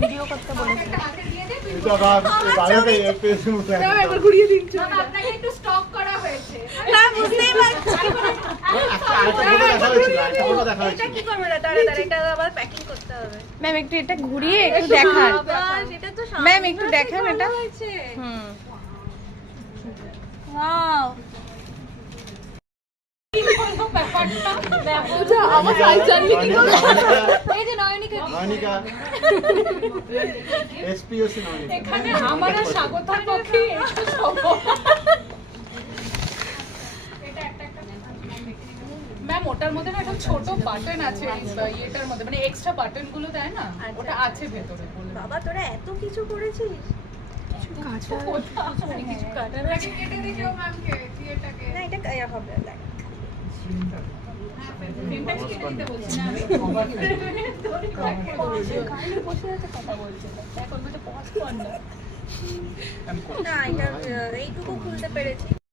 Video করতে বলেছি। একবার ঘুরিয়ে দিন। আপনাকে একটু স্টক করা হয়েছে। না বুঝতেই পারছি। এটা কি করবে না? তাড়াতাড়ি এটা আবার প্যাকিং করতে হবে। ম্যাম একটু এটা ঘুরিয়ে একটু দেখান। সেটা তো ম্যাম একটু দেখান এটা। হুম। ওয়াও। আমার সাইজ জানলে কি করবে? এই যে নয়নিকা এসপিওসি নয়নিকা এখানে আমার আর স্বাগতার পক্ষে একটু সম্ভব। ম্যাম ওটার মধ্যে না একটা ছোট বাটন আছে এটার মধ্যে, মানে এক্সট্রা বাটন গুলো দেয় না, ওটা আছে ভেতরে। বাবা তোরা এত কিছু করেছিস। কিছু কাটার আছে। কেটে দিও ম্যামকে এটাকে। না এটা হবে দেখ। ফ্রেমটা কি কেটে দিতে বলছি না আমি? বসে আছে কথা বলছে। এখন বলতে পজ কর না। না এটা এইটুকু খুলতে পেরেছি।